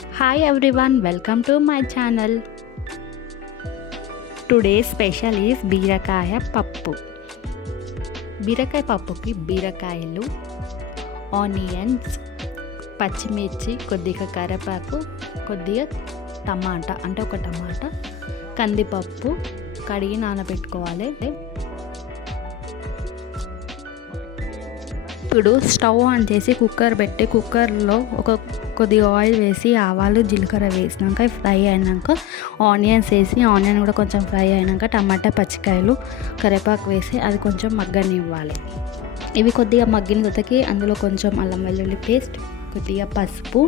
Hi everyone, welcome to my channel. Today's special is Beerakaya pappu. బీరకాయ పప్పుకి బీరకాయలు, onions, పచ్చిమిర్చి, కొద్దిగా కరివేపాకు, కొద్దిగా టమాటా అంటే ఒక టమాటా, కందిపప్పు కడిగి నానబెట్టుకోవాలి. ఇప్పుడు స్టవ్ ఆన్ చేసి కుక్కర్ పెట్టి కుక్కర్లో కొద్దిగా ఆయిల్ వేసి ఆవాలు జీలకర్ర వేసినాక ఫ్రై అయినాక ఆనియన్స్ వేసి ఆనియన్ కూడా కొంచెం ఫ్రై అయినాక టమాటా పచ్చికాయలు కరివేపాకు వేసి అది కొంచెం మగ్గనివ్వాలి. ఇవి కొద్దిగా మగ్గిన తర్వాతకి అందులో కొంచెం అల్లం వెల్లుల్లి పేస్ట్, కొద్దిగా పసుపు,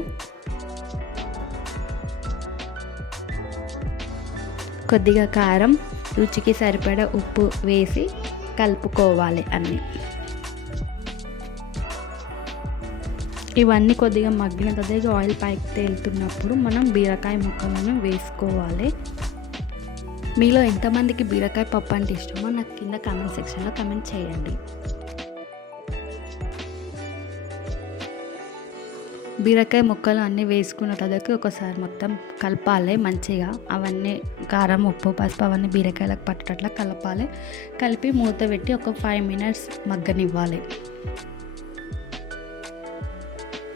కొద్దిగా కారం, రుచికి సరిపడా ఉప్పు వేసి కలుపుకోవాలి. అన్నీ ఇవన్నీ కొద్దిగా మగ్గిన తర్వాత ఆయిల్ పైకి తేలుతున్నప్పుడు మనం బీరకాయ ముక్కలను వేసుకోవాలి. మీలో ఎంతమందికి బీరకాయ పప్పు అంటే ఇష్టమో నాకు కింద కామెంట్ సెక్షన్లో కామెంట్ చేయండి. బీరకాయ ముక్కలు అన్నీ వేసుకున్న తర్వాత ఒకసారి మొత్తం కలపాలి మంచిగా. అవన్నీ కారం, ఉప్పు, పసుపు అవన్నీ బీరకాయలకు పట్టేటట్లా కలపాలి. కలిపి మూత పెట్టి ఒక 5 minutes మగ్గనివ్వాలి.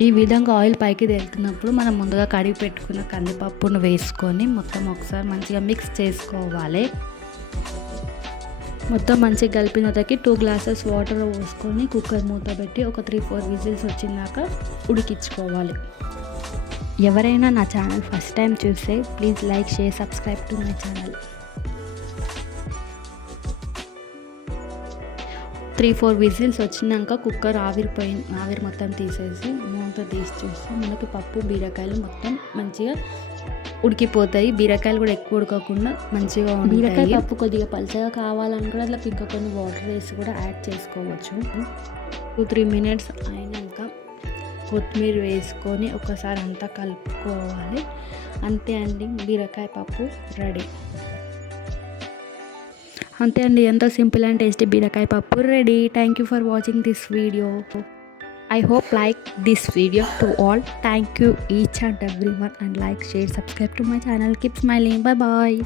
ఈ విధంగా ఆయిల్ పైకి తేలుతున్నప్పుడు మనం ముందుగా కడిగి పెట్టుకున్న కందిపప్పును వేసుకొని మొత్తం ఒకసారి మంచిగా మిక్స్ చేసుకోవాలి. మొత్తం మంచిగా కలిపిన తర్వాతకి 2 glasses వాటర్ పోసుకొని కుక్కర్ మూత పెట్టి ఒక 3-4 విజిల్స్ వచ్చినాక ఉడికించుకోవాలి. ఎవరైనా నా ఛానల్ ఫస్ట్ టైం చూస్తే please like, share, subscribe to my channel. 3-4 whistles వచ్చినాక కుక్కర్ ఆవిరి మొత్తం తీసేసి మూత తీసి చూస్తే మనకి పప్పు బీరకాయలు మొత్తం మంచిగా ఉడికిపోతాయి. బీరకాయలు కూడా ఎక్కువ ఉడకకుండా మంచిగా ఉంటాయి. బీరకాయ పప్పు కొద్దిగా పలచగా కావాలనుకుంటే అట్లా ఇంకా కొన్ని వాటర్ వేసి కూడా యాడ్ చేసుకోవచ్చు. 2-3 minutes అయినాక కొత్తిమీర వేసుకొని ఒకసారి అంతా కలుపుకోవాలి. అంతే అండి, బీరకాయ పప్పు రెడీ. అంతే అండి, ఎంతో సింపుల్ అండ్ టేస్టీ బీరకాయ పప్పు ready. Thank you for watching this video. I hope like this video to all. Thank you each and everyone, and like, share, subscribe to my channel. Keep smiling. Bye bye.